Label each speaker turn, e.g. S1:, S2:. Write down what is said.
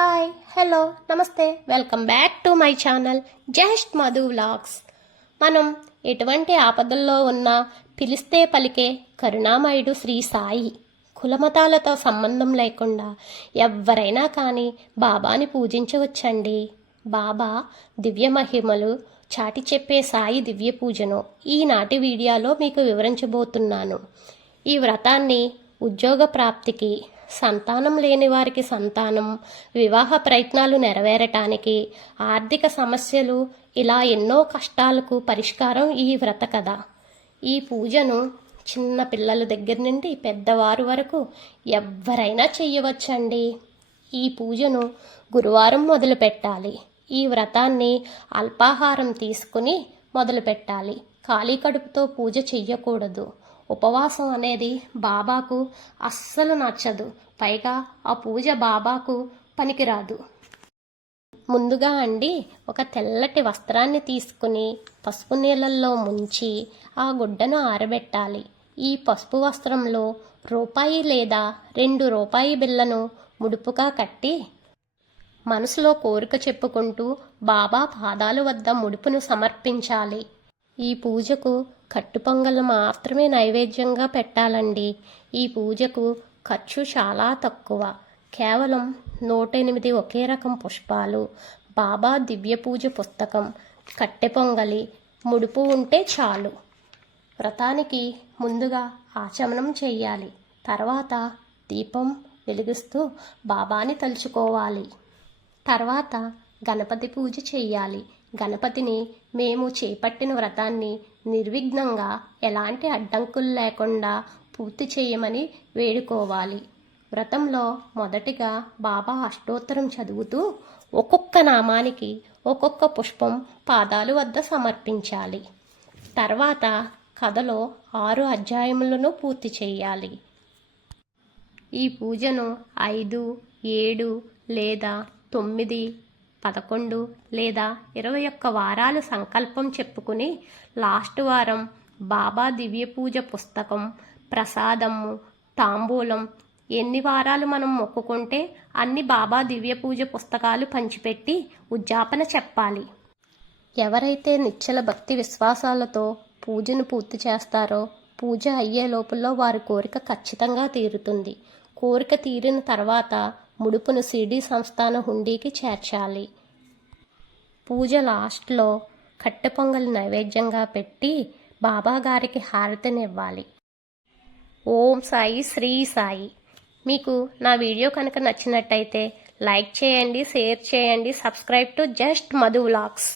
S1: Hi hello namaste. Welcome back to my channel just Madhu vlogs మనం ఎటువంటి ఆపదల్లో ఉన్నా పిలిస్తే పలికే కరుణామయుడు శ్రీ సాయి. కులమతాలతో సంబంధం లేకుండా ఎవ్వరైనా కానీ బాబాని పూజించవచ్చండి. బాబా దివ్య మహిమలు చాటి చెప్పే సాయి దివ్య పూజను ఈనాటి వీడియోలో మీకు వివరించబోతున్నాను. ఈ వ్రతాన్ని ఉద్యోగ ప్రాప్తికి సంతానం లేని వారికి సంతానం వివాహ ప్రయత్నాలు నెరవేరటానికి ఆర్థిక సమస్యలు ఇలా ఎన్నో కష్టాలకు పరిష్కారం ఈ వ్రత కథ. ఈ పూజను చిన్న పిల్లల దగ్గర నుండి పెద్దవారు వరకు ఎవ్వరైనా చేయవచ్చండి ఈ పూజను గురువారం మొదలు పెట్టాలి. ఈ వ్రతాన్ని అల్పాహారం తీసుకుని మొదలు పెట్టాలి. ఖాళీ కడుపుతో పూజ చెయ్యకూడదు. ఉపవాసం అనేది బాబాకు అస్సలు నచ్చదు. పైగా ఆ పూజ బాబాకు పనికిరాదు. ముందుగా అండి ఒక తెల్లటి వస్త్రాన్ని తీసుకుని పసుపు నీళ్ళల్లో ముంచి ఆ గుడ్డను ఆరబెట్టాలి. ఈ పసుపు వస్త్రంలో రూపాయి లేదా రెండు రూపాయి బిళ్ళను ముడుపుగా కట్టి మనసులో కోరిక చెప్పుకుంటూ బాబా పాదాలు వద్ద ముడుపును సమర్పించాలి. ఈ పూజకు కట్టుపొంగలు మాత్రమే నైవేద్యంగా పెట్టాలండి. ఈ పూజకు ఖర్చు చాలా తక్కువ. కేవలం నూట ఎనిమిది ఒకే రకం పుష్పాలు బాబా దివ్య పూజ పుస్తకం కట్టె పొంగలి ముడుపు ఉంటే చాలు. వ్రతానికి ముందుగా ఆచమనం చెయ్యాలి. తర్వాత దీపం వెలిగిస్తూ బాబాని తలుచుకోవాలి. తర్వాత గణపతి పూజ చెయ్యాలి. గణపతిని మేము చేపట్టిన వ్రతాన్ని నిర్విఘ్నంగా ఎలాంటి అడ్డంకులు లేకుండా పూర్తి చేయమని వేడుకోవాలి. వ్రతంలో మొదటిగా బాబా అష్టోత్తరం చదువుతూ ఒక్కొక్క నామానికి ఒక్కొక్క పుష్పం పాదాలు వద్ద సమర్పించాలి. తర్వాత కథలో ఆరు అధ్యాయములను పూర్తి చేయాలి. ఈ పూజను ఐదు ఏడు లేదా తొమ్మిది పదకొండు లేదా ఇరవై ఒక్క వారాలు సంకల్పం చెప్పుకుని లాస్ట్ వారం బాబా దివ్య పూజ పుస్తకం ప్రసాదము తాంబూలం ఎన్ని వారాలు మనం మొక్కుకుంటే అన్ని బాబా దివ్య పూజ పుస్తకాలు పంచిపెట్టి ఉద్యాపన చెప్పాలి. ఎవరైతే నిశ్చల భక్తి విశ్వాసాలతో పూజను పూర్తి చేస్తారో పూజ అయ్యే లోపల వారి కోరిక ఖచ్చితంగా తీరుతుంది. కోరిక తీరిన తర్వాత ముడుపును సిడి సంస్థాన హుండీకి చేర్చాలి. పూజ లాస్ట్లో కట్టెపొంగల్ నైవేద్యంగా పెట్టి బాబాగారికి హారతినివ్వాలి. ఓం సాయి శ్రీ సాయి. మీకు నా వీడియో కనుక నచ్చినట్టయితే లైక్ చేయండి షేర్ చేయండి subscribe to just Madhu vlogs.